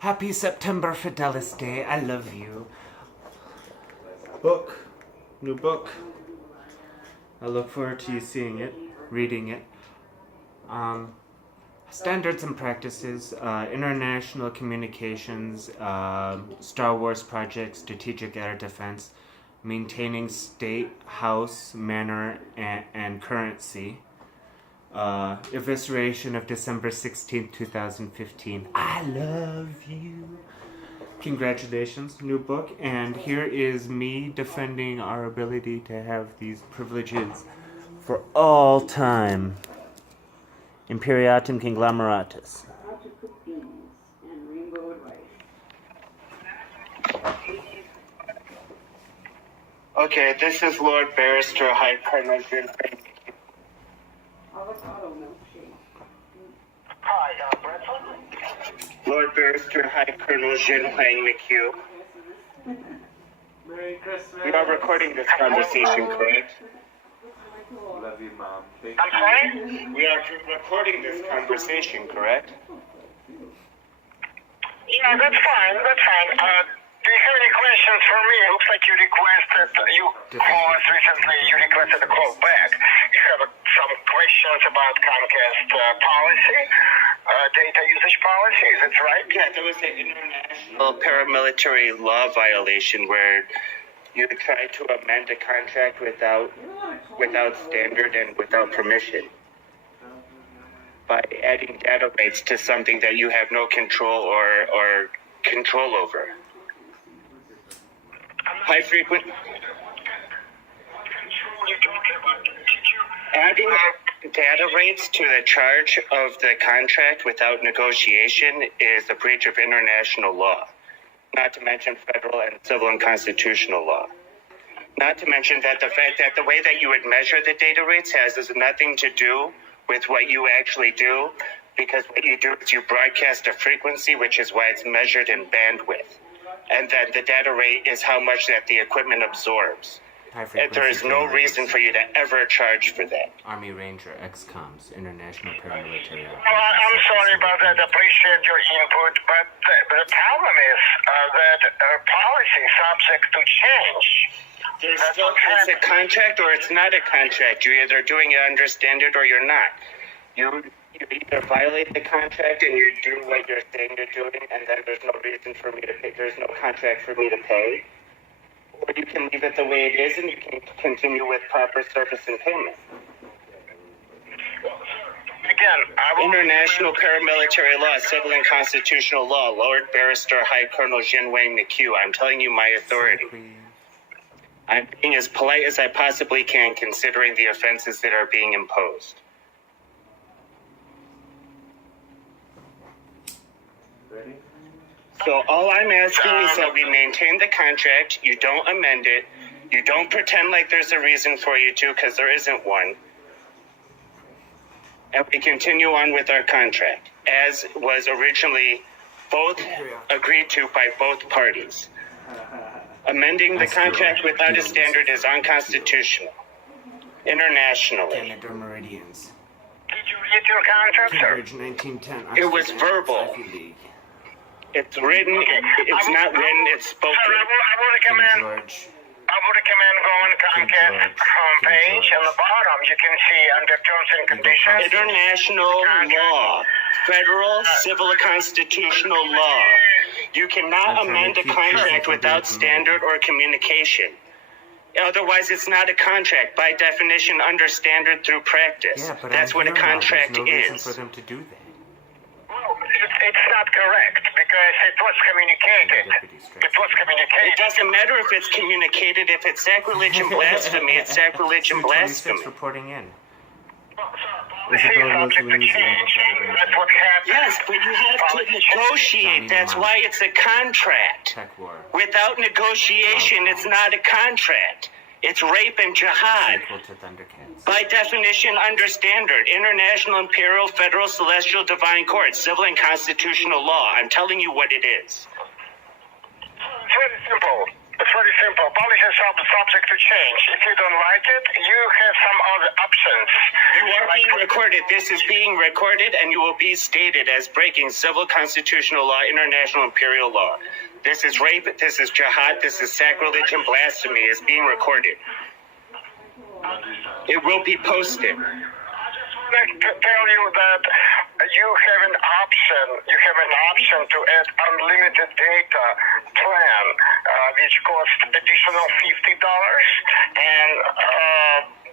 Happy September Fidelis Day. I love you. New book. I look forward to you seeing it, reading it. Standards and practices, international communications, Star Wars project, strategic air defense, maintaining state, house, manner, and currency. Evisceration of December 16th, 2015. I love you. Congratulations, new book. And here is me defending our ability to have these privileges for all time. Imperiatum Conglomeratus. Okay, this is Lord Barrister High Cardinal Jinping. Avocado milkshake. Hi, Bradford? Lord Barrister High Colonel Jin Huang McHugh. Merry Christmas. We are recording this conversation, correct? Love you, Mom. Thank I'm sorry? We are recording this conversation, correct? Yeah, that's fine. Do you have any questions for me? It looks like you requested, recently you requested a call back. You have some questions about Comcast policy, data usage policy, is that right? Yeah, there was an international paramilitary law violation where you tried to amend a contract without standard and without permission by adding data rates to something that you have no control or control over. High frequent. Adding data rates to the charge of the contract without negotiation is a breach of international law, not to mention federal and civil and constitutional law. Not to mention that the fact that the way that you would measure the data rates has nothing to do with what you actually do, because what you do is you broadcast a frequency, which is why it's measured in bandwidth. And then the data rate is how much that the equipment absorbs. And there is no reason for you to ever charge for that. Army Ranger XCOMs, International Paramilitary. I'm sorry about that. I appreciate your input, but the problem is that policy is subject to change. It's a contract or it's not a contract. You're either doing it under standard or you're not. You either violate the contract and you do what you're saying you're doing, and then there's no reason for me to pay. There's no contract for me to pay. Or you can leave it the way it is and you can continue with proper service and payment. Again, International paramilitary law, civil and constitutional law, Lord Barrister High Colonel Jin Wang McHugh. I'm telling you my authority. I'm being as polite as I possibly can considering the offenses that are being imposed. Ready? So all I'm asking is that we maintain the contract, you don't amend it, you don't pretend like there's a reason for you to, because there isn't one, and we continue on with our contract, as was originally both agreed to by both parties. Amending the contract without a standard is unconstitutional, internationally. Canada Meridians. did you read your contract, sir? Cambridge 1910. It was verbal. It's written, it's not written, it's spoken. Sir, I would King recommend George. going Comcast homepage. On the bottom, you can see under terms and conditions. International law, federal civil constitutional law. You cannot amend a contract without standard or communication. Otherwise, it's not a contract. By definition, under standard through practice. Yeah, but that's what a contract There's no reason is. for them to do that. Well, it's not correct because it was communicated. It was communicated. It doesn't matter if it's communicated. If it's sacrilege and blasphemy, it's sacrilege and blasphemy. 26 reporting in. Policy is subject to change. That's what happened. Yes, but you have to negotiate. That's why it's a contract. Tech war. Without negotiation, it's not a contract. It's rape and jihad. Equal to Thundercats. By definition, under standard, international, imperial, federal, celestial, divine court, civil and constitutional law. I'm telling you what it is. It's very simple. it's very simple. Policy is subject to change. If you don't like it, you have some other options. You are being recorded. This is being recorded, and you will be stated as breaking civil constitutional law, international imperial law. This is rape, this is jihad, this is sacrilege and blasphemy is being recorded. It will be posted. I just want to tell you that you have an option. You have an option to add unlimited data plan, which costs additional $50, and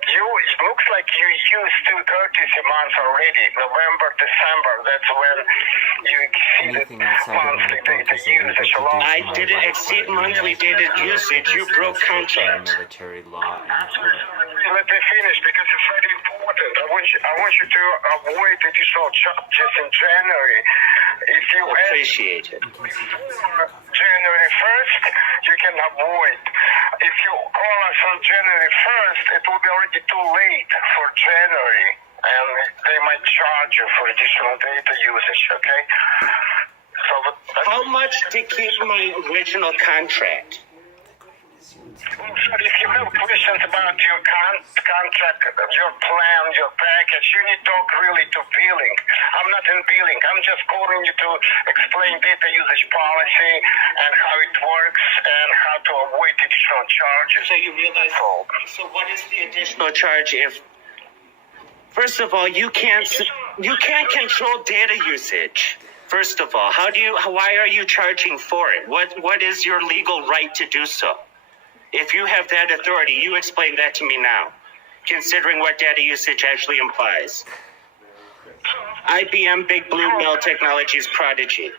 it looks like you used 2 courtesy months already. November, December. That's when you exceeded Anything outside of monthly my book data is illegal usage. to do. I didn't exceed monthly data usage. You broke contract. Military law and court. Let me finish because it's very important. I want you to avoid additional charges in January. If you add Appreciate it. before January 1st, you can avoid. If you call us on January 1st, it will be already too late for January, and they might charge you for additional data usage, okay? So, How much to keep my original contract? if you have questions about your contract, your plan, your package, you need to talk really to billing. I'm not in billing. I'm just calling you to explain data usage policy and how it works and how to avoid additional charges. So you realize, so what is the additional charge if, first of all, you can't control data usage. First of all, why are you charging for it? What is your legal right to do so? If you have that authority, you explain that to me now, considering what data usage actually implies. IBM Big Blue Bell Technologies Prodigy.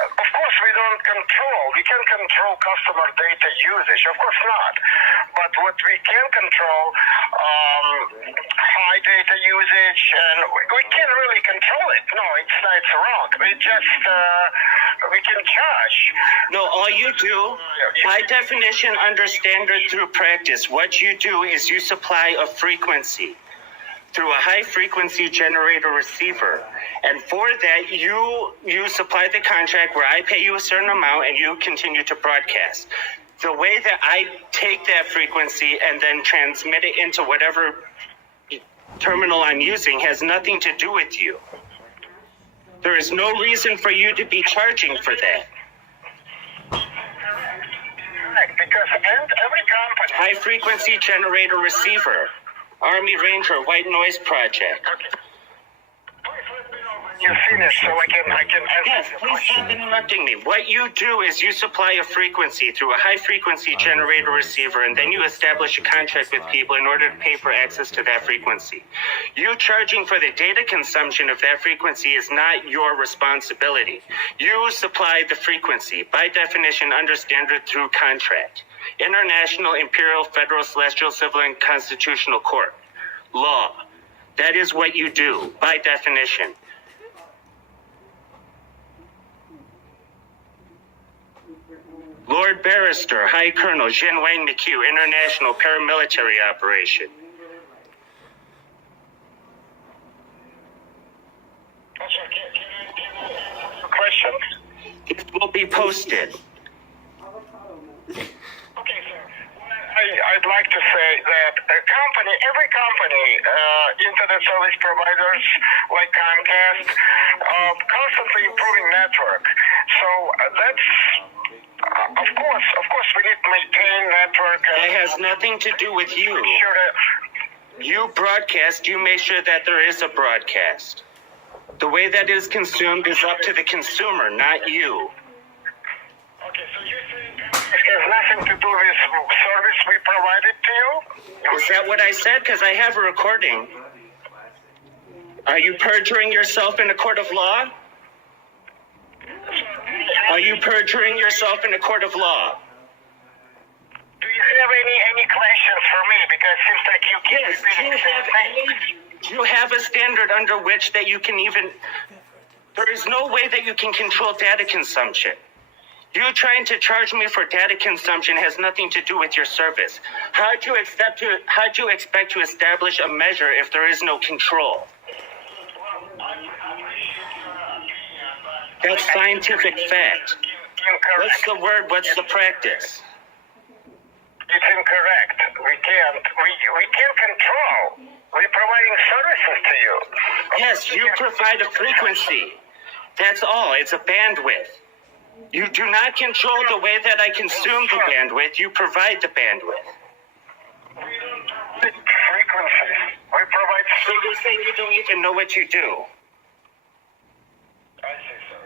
Of course, we don't control. We can control customer data usage. Of course not. But what we can control, high data usage, and we can't really control it. No, it's wrong. We just, we can charge. No, all you do, by definition, under standard through practice, what you do is you supply a frequency through a high frequency generator receiver. And for that, you supply the contract where I pay you a certain amount and you continue to broadcast. The way that I take that frequency and then transmit it into whatever terminal I'm using has nothing to do with you. There is no reason for you to be charging for that. Because every company... High frequency generator receiver. Army Ranger White Noise Project. You finish so I can answer Yes, your please question. stop interrupting me. What you do is you supply a frequency through a high frequency generator receiver, and then you establish a contract with people in order to pay for access to that frequency. You charging for the data consumption of that frequency is not your responsibility. You supply the frequency, by definition, under standard through contract. International, Imperial, Federal, Celestial, Civil, and Constitutional Court. Law. That is what you do, by definition. Lord Barrister, High Colonel Jin Wang McHugh, International Paramilitary Operation. Question? It will be posted. Okay, sir. I'd like to say that every company, internet service providers like Comcast, constantly improving network. So that's, of course, we need to maintain network. That has nothing to do with you. Sure that, You broadcast, you make sure that there is a broadcast. The way that is consumed is up to the consumer, not you. okay, so you're saying it has nothing to do with service we provided to you? Is that what I said? Because I have a recording. Are you perjuring yourself in a court of law? Are you perjuring yourself in a court of law? Do you have any questions for me? Because it seems like you keep Yes. repeating the same thing. Do you have a standard under which that you can even... There is no way that you can control data consumption. You trying to charge me for data consumption has nothing to do with your service. How'd you expect to establish a measure if there is no control? That's scientific fact. Incorrect. What's the word? What's the practice? It's incorrect. We can't control. We're providing services to you. Yes, you provide a frequency. That's all. It's a bandwidth. You do not control the way that I consume the bandwidth. You provide the bandwidth. Frequencies. We provide So you're saying you don't even know what you do. I see, sir.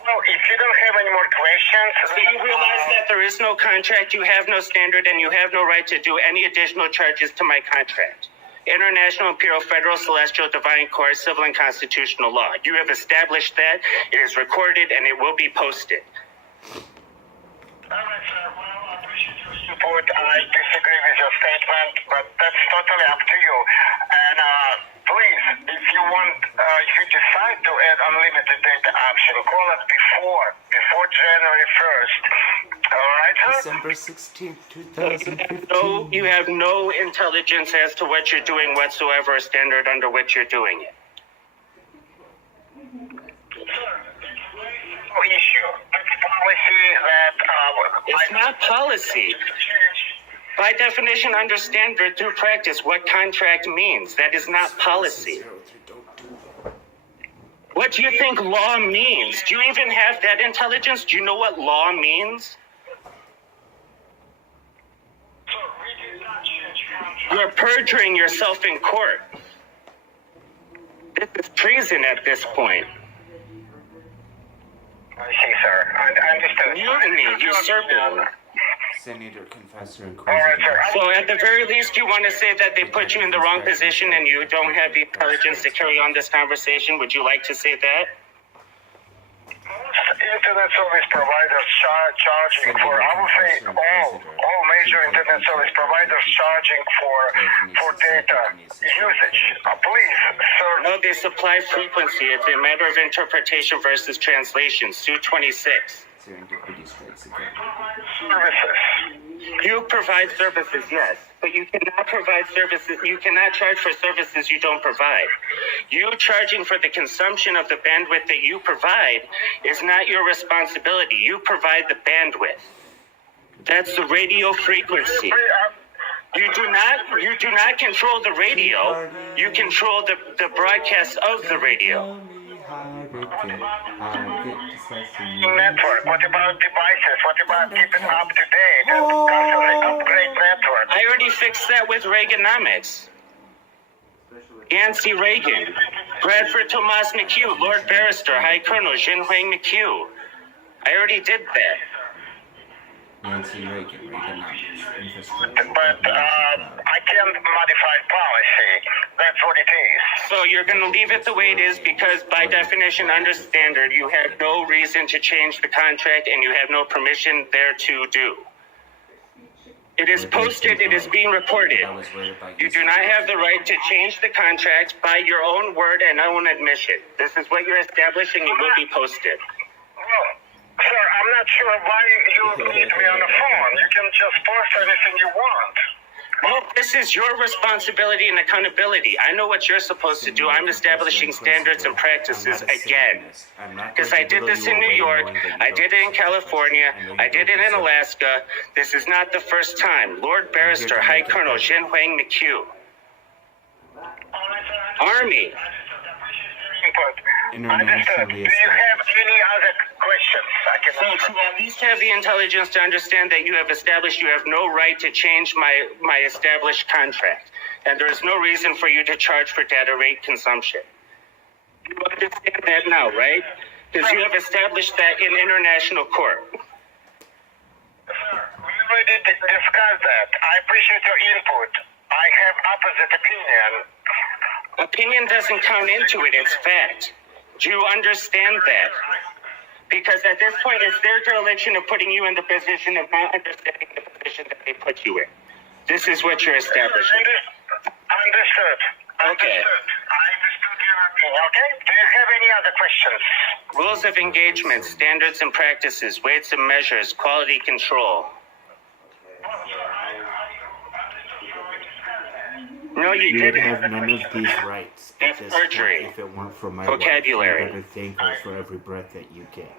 Well, if you don't have any more questions, So you realize that there is no contract, you have no standard, and you have no right to do any additional charges to my contract. International Imperial Federal Celestial Divine Court, Civil and Constitutional Law. You have established that. It is recorded and it will be posted. All right, sir. Well, I appreciate your support. I disagree with your statement, but that's totally up to you. And please, if you want, if you decide to add unlimited data option, call us before January 1st. All right, sir? December 16th, 2015. No, you have no intelligence as to what you're doing whatsoever, a standard under which you're doing it. No issue. It's policy that It's not policy. By definition, under standard through practice, what contract means. That is not policy. What do you think law means? Do you even have that intelligence? Do you know what law means? You're perjuring yourself in court. This is treason at this point. I see, sir. I understand. Mutiny, usurping. Senator, Confessor, All right, Inquisitor. sir. So at the very least, you want to say that they put you in the wrong position and you don't have the intelligence to carry on this conversation? Would you like to say that? Internet service providers charging for, I would say, all major internet service providers charging for data usage. Please, sir. No, they supply frequency. It's a matter of interpretation versus translation. Suit 26. Serendipity strikes again. Services. You provide services, yes, but you cannot provide services. You cannot charge for services you don't provide. You charging for the consumption of the bandwidth that you provide is not your responsibility. You provide the bandwidth. That's the radio frequency. You do not control the radio. You control the broadcast of the radio. Network. What about devices? What about keeping up to date and constantly upgrade network? I already fixed that with Reaganomics. Yancy Reagan, Bradford Tomas McHugh, Lord Barrister, High Colonel Jin Huang McHugh. I already did that. Nancy Reagan, Reaganomics, infrastructure. But I can't modify policy. That's what it is. So you're going to leave it the way it is because by definition, under standard, you have no reason to change the contract and you have no permission there to do. It is posted, it is being reported. You do not have the right to change the contract by your own word and own admission. This is what you're establishing, it will be posted. Well, sir, I'm not sure why you need me on the phone. You can just post anything you want. Well, this is your responsibility and accountability. I know what you're supposed to do. I'm establishing standards and practices again. Because I did this in New York, I did it in California, I did it in Alaska. This is not the first time. Lord Barrister, High Colonel Jin Huang McHugh. Army. Understood. Do you have any other questions? I can So to at least have the intelligence to understand that you have established you have no right to change my established contract. And there is no reason for you to charge for data rate consumption. You understand that now, right? Because you have established that in international court. Sir, we already discussed that. I appreciate your input. I have opposite opinion. Opinion doesn't count into it, it's fact. Do you understand that? Because at this point, it's their dereliction of putting you in the position of not understanding the position that they put you in. This is what you're establishing. Understood. Okay. I understood your opinion. Okay? Do you have any other questions? Rules of engagement, standards and practices, weights and measures, quality control. No, you You would didn't. have none of these rights at That's this perjury. point if it weren't for my Vocabulary. wife. You better thank her for every breath that you get.